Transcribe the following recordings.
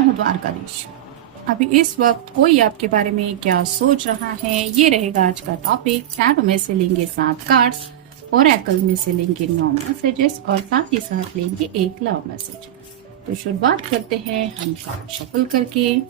हूँ द्वारकाधीश। अभी इस वक्त कोई आपके बारे में क्या सोच रहा है, ये रहेगा आज का टॉपिक। टैरो में से लेंगे 7 कार्ड्स, ओरेकल में से लेंगे 9 मैसेजेस और साथ ही साथ लेंगे एक लव मैसेज। तो शुरुआत करते हैं हम कार्ड शफल करके।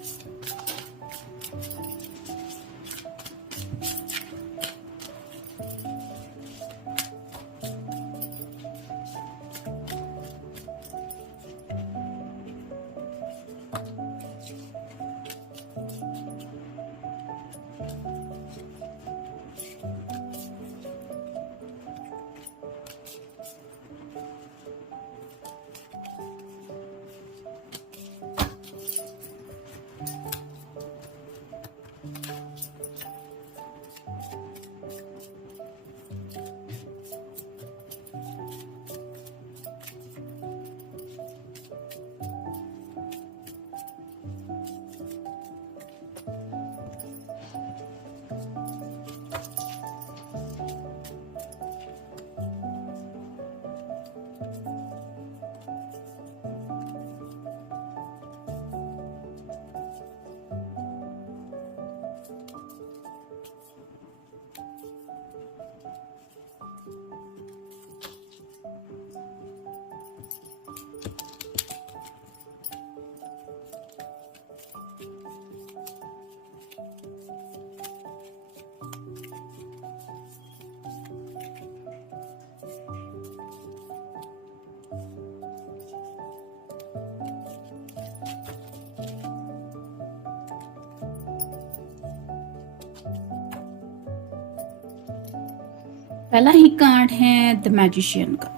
पहला ही कार्ड है द मैजिशियन का।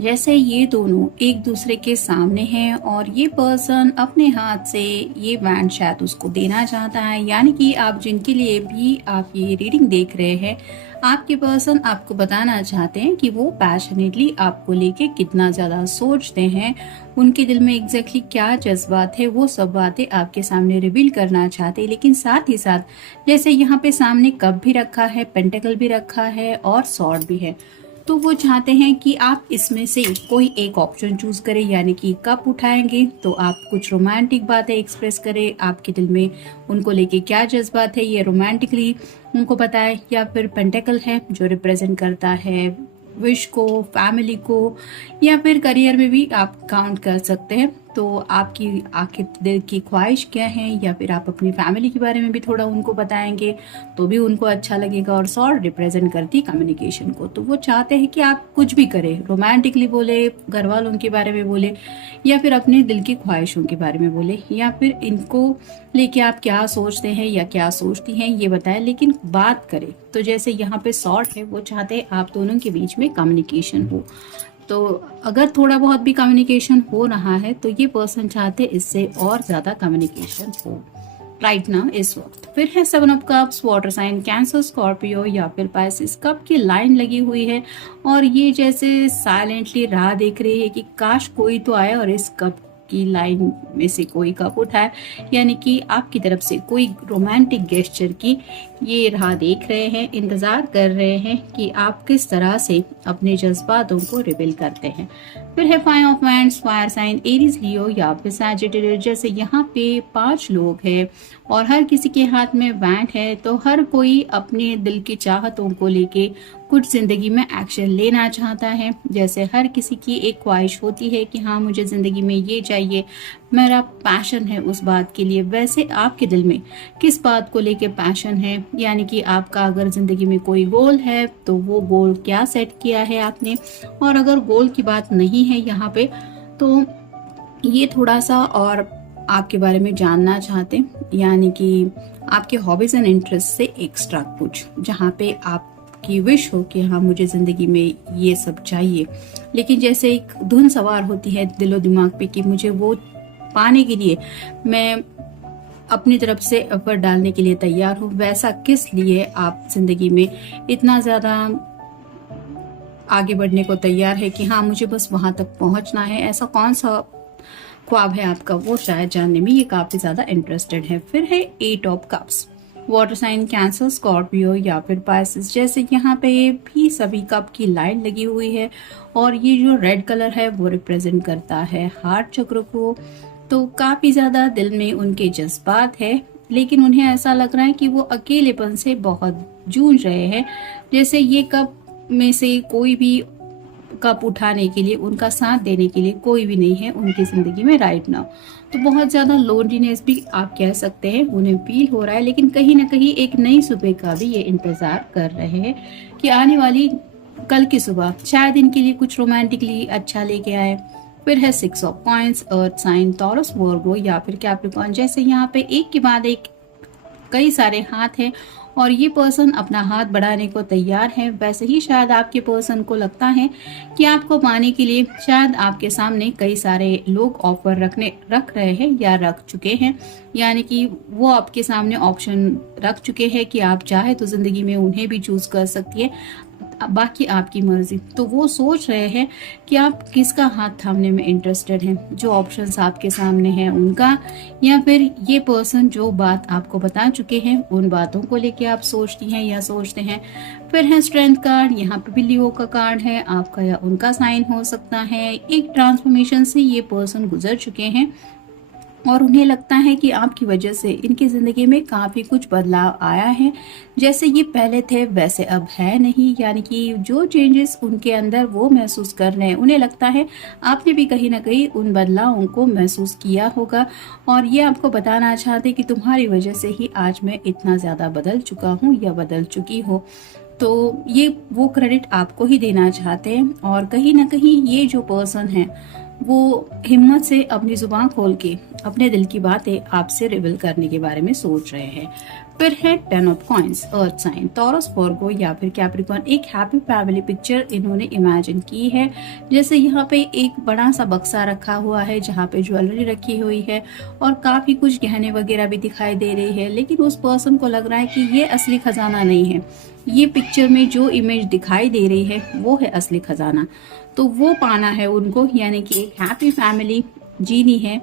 जैसे ये दोनों एक दूसरे के सामने हैं और ये पर्सन अपने हाथ से ये बैंड शायद उसको देना चाहता है, यानी कि आप जिनके लिए भी आप ये रीडिंग देख रहे हैं, आपके पर्सन आपको बताना चाहते हैं कि वो पैशनेटली आपको लेके कितना ज्यादा सोचते हैं, उनके दिल में एग्जैक्टली क्या जज्बात है, वो सब बातें आपके सामने रिवील करना चाहते हैं। लेकिन साथ ही साथ जैसे यहाँ पे सामने कप भी रखा है, पेंटेकल भी रखा है और सॉर्ड भी है, तो वो चाहते हैं कि आप इसमें से कोई एक ऑप्शन चूज करें, यानी कि कप उठाएंगे तो आप कुछ रोमांटिक बातें एक्सप्रेस करें, आपके दिल में उनको लेके क्या जज्बात है ये रोमांटिकली उनको बताएं, या फिर पेंटेकल है जो रिप्रेजेंट करता है विश को, फैमिली को, या फिर करियर में भी आप काउंट कर सकते हैं। तो आपकी आखिर दिल की ख्वाहिश क्या है, या फिर आप अपनी फैमिली के बारे में भी थोड़ा उनको बताएंगे तो भी उनको अच्छा लगेगा। और सॉर्ड रिप्रेजेंट करती है कम्युनिकेशन को, तो वो चाहते हैं कि आप कुछ भी करें, रोमांटिकली बोले, घर वालों के बारे में बोले, या फिर अपने दिल की ख्वाहिशों के बारे में बोले, या फिर इनको लेके आप क्या सोचते हैं या क्या सोचती हैं ये बताएं, लेकिन बात करें। तो जैसे यहाँ पे सॉर्ड है, वो चाहते हैं आप दोनों के बीच में कम्युनिकेशन हो। तो अगर थोड़ा बहुत भी कम्युनिकेशन हो रहा है तो ये पर्सन चाहते इससे और ज्यादा कम्युनिकेशन हो राइट ना इस वक्त। फिर है 7 of cups, water sign Cancer, Scorpio या फिर पाइसिस। कप की लाइन लगी हुई है और ये जैसे साइलेंटली राह देख रही है कि काश कोई तो आए और इस कप की लाइन में से कोई कप उठाए, यानी कि आपकी तरफ से कोई रोमांटिक गेस्चर की ये राह देख रहे हैं, इंतजार कर रहे हैं कि आप किस तरह से अपने जज्बातों को रिवील करते हैं। फिर है 5 of wands, fire sign, Aries, Leo या फिर सैजिटेरियस। जैसे यहाँ पे 5 लोग हैं और हर किसी के हाथ में वैंड है, तो हर कोई अपने दिल की चाहतों को लेके कुछ जिंदगी में एक्शन लेना चाहता है। जैसे हर किसी की एक ख्वाहिश होती है कि हाँ मुझे जिंदगी में ये चाहिए, मेरा पैशन है उस बात के लिए। वैसे आपके दिल में किस बात को लेके पैशन है, यानी कि आपका अगर जिंदगी में कोई गोल है तो वो गोल क्या सेट किया है आपने, और अगर गोल की बात नहीं है यहाँ पे तो ये थोड़ा सा और आपके बारे में जानना चाहते हैं, यानी कि आपके हॉबीज एंड इंटरेस्ट से एक्स्ट्रा कुछ, जहाँ पे आपकी विश हो कि हाँ मुझे जिंदगी में ये सब चाहिए, लेकिन जैसे एक धुन सवार होती है दिलो दिमाग पे कि मुझे वो पाने के लिए मैं अपनी तरफ से एफर्ट डालने के लिए तैयार हूँ। वैसा किस लिए आप जिंदगी में इतना ज्यादा आगे बढ़ने को तैयार है कि हाँ मुझे बस वहां तक पहुंचना है, ऐसा कौन सा ख्वाब है आपका, वो शायद जानने में ये काफी ज्यादा इंटरेस्टेड है। फिर है 8 of cups, water sign Cancer, Scorpio या फिर पाइसिस। जैसे यहाँ पे भी सभी कप की लाइन लगी हुई है और ये जो रेड कलर है वो रिप्रेजेंट करता है हार्ट चक्र को, तो काफी ज्यादा दिल में उनके जज्बात है, लेकिन उन्हें ऐसा लग रहा है कि वो अकेलेपन से बहुत जूझ रहे हैं। जैसे ये कप में से कोई भी कप उठाने के लिए, उनका साथ देने के लिए कोई भी नहीं है उनकी जिंदगी में राइट नाउ। तो बहुत ज्यादा लोनलीनेस भी आप कह सकते हैं उन्हें फील हो रहा है, लेकिन कहीं ना कहीं एक नई सुबह का भी ये इंतजार कर रहे हैं कि आने वाली कल की सुबह शायद इनके लिए कुछ रोमांटिकली अच्छा लेके आए। फिर है 6 of coins, earth sign, Taurus, Virgo या फिर कैप्रिकॉर्न। जैसे यहाँ पे एक के बाद एक कई सारे हाथ हैं और ये पर्सन अपना हाथ बढ़ाने को तैयार है। वैसे ही शायद आपके पर्सन को लगता है कि आपको पाने के लिए शायद आपके सामने कई सारे लोग ऑफर रख रहे हैं या रख चुके हैं, यानी कि वो आपके सामने ऑप्शन रख चुके हैं कि आप चाहे तो जिंदगी में उन्हें भी चूज कर सकती है, बाकी आपकी मर्जी। तो वो सोच रहे हैं कि आप किसका हाथ थामने में इंटरेस्टेड हैं, जो ऑप्शंस आपके सामने हैं उनका, या फिर ये पर्सन जो बात आपको बता चुके हैं उन बातों को लेके आप सोचती हैं या सोचते हैं। फिर है स्ट्रेंथ कार्ड, यहाँ पे भी लियो का कार्ड है, आपका या उनका साइन हो सकता है। एक ट्रांसफॉर्मेशन से ये पर्सन गुजर चुके हैं और उन्हें लगता है कि आपकी वजह से इनकी जिंदगी में काफी कुछ बदलाव आया है। जैसे ये पहले थे वैसे अब है नहीं, यानी कि जो चेंजेस उनके अंदर वो महसूस कर रहे हैं, उन्हें लगता है आपने भी कहीं ना कहीं उन बदलावों को महसूस किया होगा और ये आपको बताना चाहते कि तुम्हारी वजह से ही आज मैं इतना ज्यादा बदल चुका हूँ या बदल चुकी हूँ। तो ये वो क्रेडिट आपको ही देना चाहते हैं और कहीं ना कहीं ये जो पर्सन है वो हिम्मत से अपनी जुबान खोल के अपने दिल की बातें आपसे रिवील करने के बारे में सोच रहे हैं। फिर है 10 of coins, earth sign, Taurus, Virgo या फिर कैप्रिकॉर्न। एक हैप्पी फैमिली पिक्चर इन्होंने इमेजिन की है। जैसे यहाँ पे एक बड़ा सा बक्सा रखा हुआ है जहाँ पे ज्वेलरी रखी हुई है और काफी कुछ गहने वगैरह भी दिखाई दे रही है, लेकिन उस पर्सन को लग रहा है कि ये असली खजाना नहीं है, ये पिक्चर में जो इमेज दिखाई दे रही है वो है असली खजाना। तो वो पाना है उनको, यानी कि एक हैप्पी फैमिली जीनी है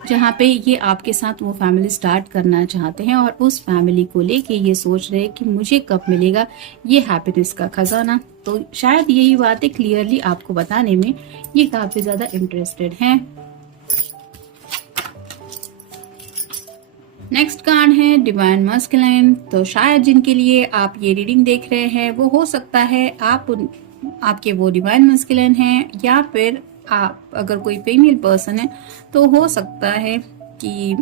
जहाँ पे ये आपके साथ वो फैमिली स्टार्ट करना चाहते हैं और उस फैमिली को लेके ये सोच रहे हैं कि मुझे कब मिलेगा ये हैप्पीनेस का खजाना। तो शायद यही बातें क्लियरली आपको बताने में ये काफी ज्यादा इंटरेस्टेड हैं। नेक्स्ट कार्ड है डिवाइन मस्कुलिन। तो शायद जिनके लिए आप ये रीडिंग देख रहे हैं वो हो सकता है आपके वो डिवाइन मस्कुलिन हैं, या फिर आप अगर कोई फीमेल पर्सन है तो हो सकता है कि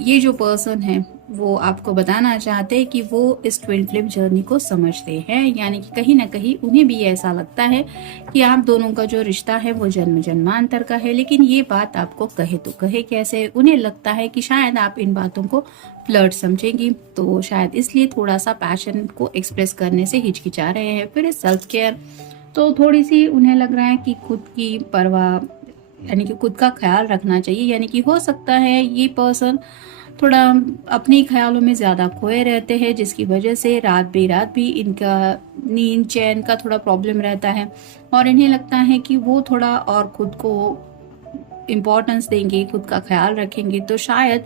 ये जो पर्सन है वो आपको बताना चाहते हैं कि वो इस ट्विन फ्लेम जर्नी को समझते हैं, यानी कि कहीं ना कहीं उन्हें भी ऐसा लगता है कि आप दोनों का जो रिश्ता है वो जन्म जन्मांतर का है। लेकिन ये बात आपको कहे तो कहे कैसे, उन्हें लगता है कि शायद आप इन बातों को फ्लर्ट समझेंगी, तो शायद इसलिए थोड़ा सा पैशन को एक्सप्रेस करने से हिचकिचा रहे हैं। फिर सेल्फ केयर, तो थोड़ी सी उन्हें लग रहा है कि खुद की परवाह, यानी कि खुद का ख्याल रखना चाहिए, यानी कि हो सकता है ये पर्सन थोड़ा अपने ख्यालों में ज़्यादा खोए रहते हैं, जिसकी वजह से रात बेरात भी इनका नींद चैन का थोड़ा प्रॉब्लम रहता है और इन्हें लगता है कि वो थोड़ा और खुद को इम्पोर्टेंस देंगे, खुद का ख्याल रखेंगे तो शायद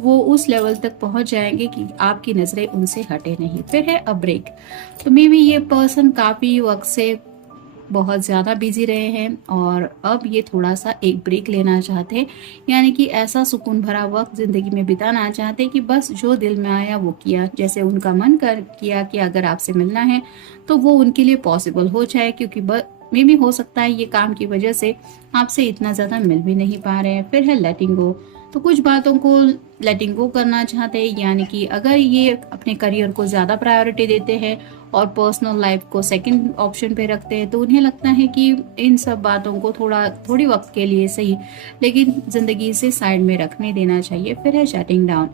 वो उस लेवल तक पहुंच जाएंगे कि आपकी नज़रें उनसे हटे नहीं। फिर है अ ब्रेक, तो मे बी ये पर्सन काफ़ी वक्त से बहुत ज़्यादा बिजी रहे हैं और अब ये थोड़ा सा एक ब्रेक लेना चाहते हैं, यानी कि ऐसा सुकून भरा वक्त ज़िंदगी में बिताना चाहते हैं कि बस जो दिल में आया वो किया, जैसे उनका मन कर किया कि अगर आपसे मिलना है तो वो उनके लिए पॉसिबल हो जाए, क्योंकि मे भी हो सकता है ये काम की वजह से आपसे इतना ज़्यादा मिल भी नहीं पा रहे हैं। फिर है लेटिंग गो, तो कुछ बातों को लेटिंग गो करना चाहते हैं, यानी कि अगर ये अपने करियर को ज़्यादा प्रायोरिटी देते हैं और पर्सनल लाइफ को सेकंड ऑप्शन पे रखते हैं तो उन्हें लगता है कि इन सब बातों को थोड़ी वक्त के लिए सही लेकिन ज़िंदगी से साइड में रखने देना चाहिए। फिर है शटिंग डाउन,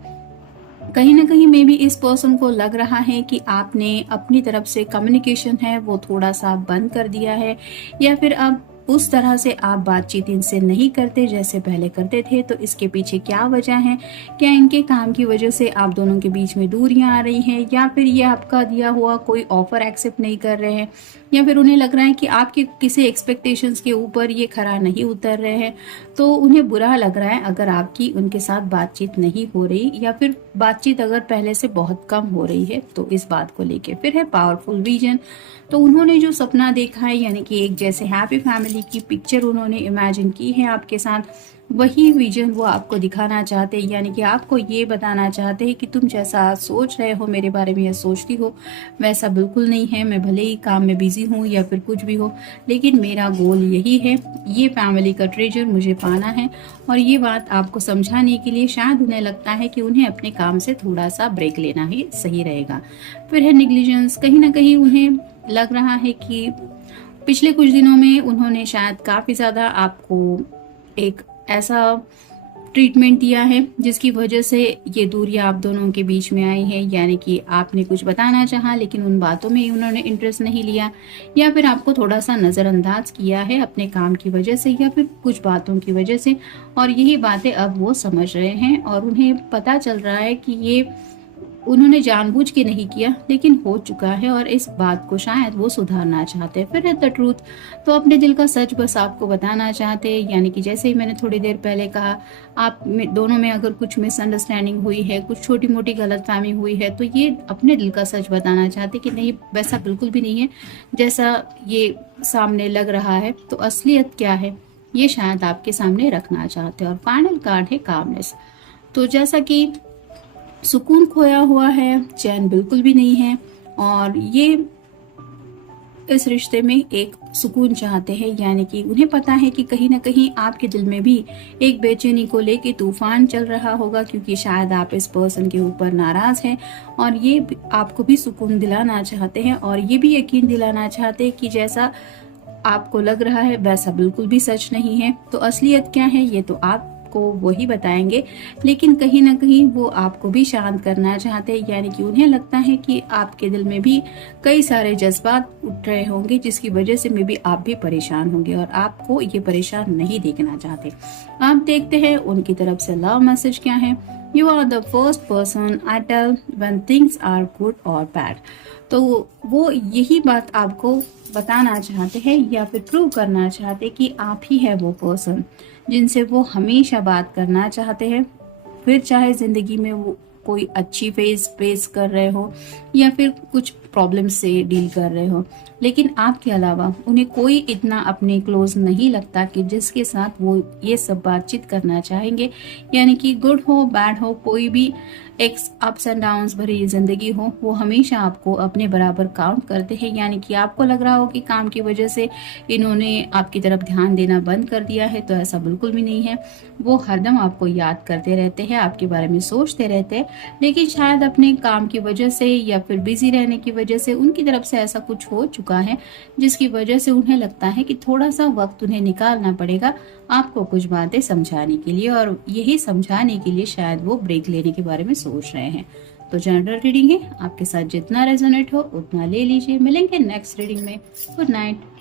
कहीं ना कहीं मे भी इस पर्सन को लग रहा है कि आपने अपनी तरफ से कम्युनिकेशन है वो थोड़ा सा बंद कर दिया है, या फिर अब उस तरह से आप बातचीत इनसे नहीं करते जैसे पहले करते थे। तो इसके पीछे क्या वजह है? क्या इनके काम की वजह से आप दोनों के बीच में दूरियां आ रही हैं, या फिर ये आपका दिया हुआ कोई ऑफर एक्सेप्ट नहीं कर रहे हैं, या फिर उन्हें लग रहा है कि आपके किसी एक्सपेक्टेशंस के ऊपर ये खरा नहीं उतर रहे हैं, तो उन्हें बुरा लग रहा है अगर आपकी उनके साथ बातचीत नहीं हो रही, या फिर बातचीत अगर पहले से बहुत कम हो रही है तो इस बात को लेके। फिर है पावरफुल विजन, तो उन्होंने जो सपना देखा है, यानी कि एक जैसे हैप्पी फैमिली की पिक्चर उन्होंने इमेजिन की है आपके साथ, वही विजन वो आपको दिखाना चाहते हैं, यानी कि आपको ये बताना चाहते हैं कि तुम जैसा सोच रहे हो मेरे बारे में या सोचती हो वैसा बिल्कुल नहीं है। मैं भले ही काम में बिजी हूँ या फिर कुछ भी हो, लेकिन मेरा गोल यही है, ये फैमिली का ट्रेजर मुझे पाना है। और ये बात आपको समझाने के लिए शायद उन्हें लगता है कि उन्हें अपने काम से थोड़ा सा ब्रेक लेना ही सही रहेगा। फिर है निग्लिजेंस, कहीं ना कहीं उन्हें लग रहा है कि पिछले कुछ दिनों में उन्होंने शायद काफ़ी ज़्यादा आपको एक ऐसा ट्रीटमेंट दिया है जिसकी वजह से ये दूरी आप दोनों के बीच में आई है। यानी कि आपने कुछ बताना चाहा लेकिन उन बातों में उन्होंने इंटरेस्ट नहीं लिया, या फिर आपको थोड़ा सा नज़रअंदाज किया है अपने काम की वजह से या फिर कुछ बातों की वजह से। और यही बातें अब वो समझ रहे हैं और उन्हें पता चल रहा है कि ये उन्होंने जानबूझ के नहीं किया लेकिन हो चुका है, और इस बात को शायद वो सुधारना चाहते हैं। फिर है द ट्रूथ, तो अपने दिल का सच बस आपको बताना चाहते हैं। यानी कि जैसे ही मैंने थोड़ी देर पहले कहा, आप में दोनों में अगर कुछ मिसअंडरस्टैंडिंग हुई है, कुछ छोटी मोटी गलतफहमी हुई है, तो ये अपने दिल का सच बताना चाहते कि नहीं, वैसा बिल्कुल भी नहीं है जैसा ये सामने लग रहा है। तो असलियत क्या है ये शायद आपके सामने रखना चाहते हैं। और फाइनल कार्ड है कामनेस। तो जैसा कि सुकून खोया हुआ है, चैन बिल्कुल भी नहीं है, और ये इस रिश्ते में एक सुकून चाहते हैं। यानी कि उन्हें पता है कि कहीं ना कहीं आपके दिल में भी एक बेचैनी को लेके तूफान चल रहा होगा, क्योंकि शायद आप इस पर्सन के ऊपर नाराज हैं, और ये आपको भी सुकून दिलाना चाहते हैं और ये भी यकीन दिलाना चाहते हैं कि जैसा आपको लग रहा है वैसा बिल्कुल भी सच नहीं है। तो असलियत क्या है ये तो आपको वही बताएंगे, लेकिन कहीं ना कहीं वो आपको भी शांत करना चाहते हैं। यानी कि उन्हें लगता है कि आपके दिल में भी कई सारे जज्बात उठ रहे होंगे जिसकी वजह से मे बी आप भी परेशान होंगे, और आपको ये परेशान नहीं देखना चाहते। आप देखते हैं उनकी तरफ से लव मैसेज क्या है। You are the first person I tell when things are good और बैड। तो वो यही बात आपको बताना चाहते हैं या फिर प्रूव करना चाहते कि आप ही है वो पर्सन जिनसे वो हमेशा बात करना चाहते हैं। फिर चाहे जिंदगी में वो कोई अच्छी फेज फेस कर रहे हो या फिर कुछ प्रॉब्लम से डील कर रहे हो, लेकिन आपके अलावा उन्हें कोई इतना अपने क्लोज नहीं लगता कि जिसके साथ वो ये सब बातचीत करना चाहेंगे। यानी कि गुड हो बैड हो, कोई भी एक अप्स एंड डाउन्स भरी जिंदगी हो, वो हमेशा आपको अपने बराबर काउंट करते हैं। यानी कि आपको लग रहा हो कि काम की वजह से इन्होंने आपकी तरफ ध्यान देना बंद कर दिया है, तो ऐसा बिल्कुल भी नहीं है। वो हरदम आपको याद करते रहते हैं, आपके बारे में सोचते रहते हैं, लेकिन शायद अपने काम की वजह से या फिर बिजी रहने की वजह से उनकी तरफ से ऐसा कुछ हो चुका है जिसकी वजह से उन्हें लगता है कि थोड़ा सा वक्त उन्हें निकालना पड़ेगा आपको कुछ बातें समझाने के लिए, और यही समझाने के लिए शायद वो ब्रेक लेने के बारे में सोच रहे हैं। तो जनरल रीडिंग है, आपके साथ जितना रेजोनेट हो उतना ले लीजिए। मिलेंगे नेक्स्ट रीडिंग में। Good night.